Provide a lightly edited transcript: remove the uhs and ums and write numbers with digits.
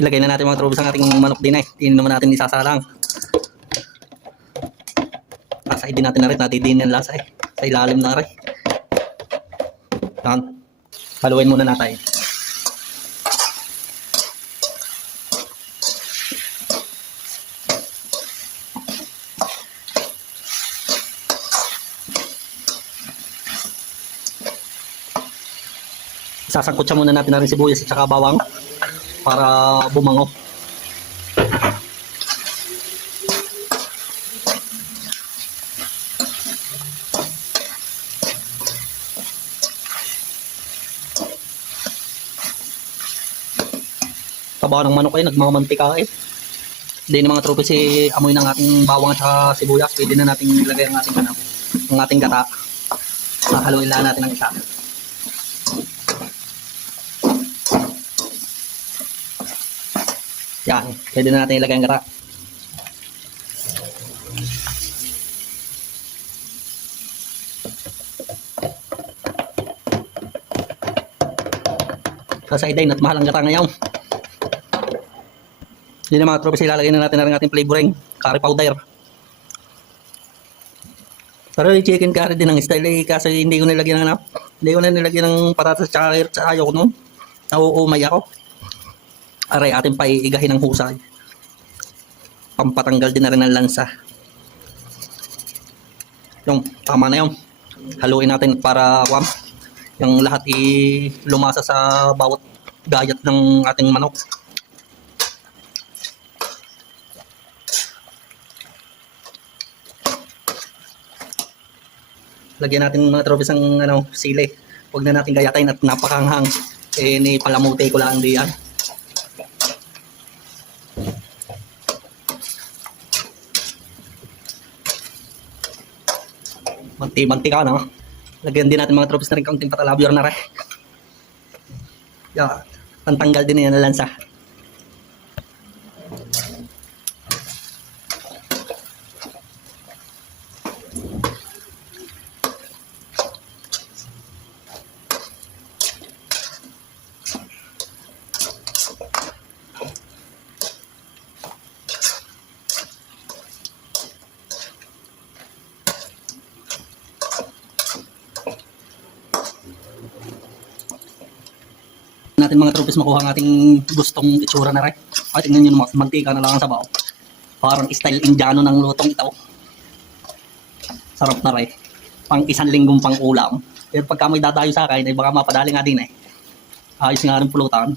Ilagay na natin mga trobes ang ating manok din eh. Hindi naman natin isasalang. Kasahin din natin na rin. Natidin yung lasa eh. Sa ilalim na rin. Yan. Haluin muna natin. Sasangkot siya muna natin na rin sibuyas at saka bawang para bumango. Taba ng manok ay nagmamamantika eh. Hindi na mga tropa si amoy ng ating bawang at saka sibuyas. Pwede na natin ilagay ang ating ano, ang ating gata. Haluin lang natin ang isa. Yan, pwede na natin ilagay ang gata. Kasaidain at mahal ang gata ngayon. Yun na mga tropa, ilalagay na natin ang ating flavoring, curry powder. Pero yung chicken curry din ang style eh, kasi hindi ko nilagyan ng ano, hindi ko na nilagyan ng patatas at ayaw ko nun. Nauumay ako. Aray, ating paiigahin ng husay. Pampatanggal din na rin ng lansa. Yung, tama na yun. Haluin natin para yung lahat lumasa sa bawat gayat ng ating manok. Lagyan natin mga tropes ang ano, sili. Huwag na natin gayatain at napakanghang. Eh, ni palamuti ko lang diyan. Manti-mantika na. Lagyan din natin mga tropes na rin kaunting patalabyar na rin. Yan. Pantanggal din yan na lansa. Natin mga tropes makuha ang ating gustong itsura na rin. At tingnan nyo naman, mantika na lang ang sabaw. Parang style Indiano ng lutong ito. Sarap na rin. Pang isang linggong pang ulam. Pero pagka may dadayo sa akin, ay baka mapadali nga din eh. Ayos nga rin pulutan.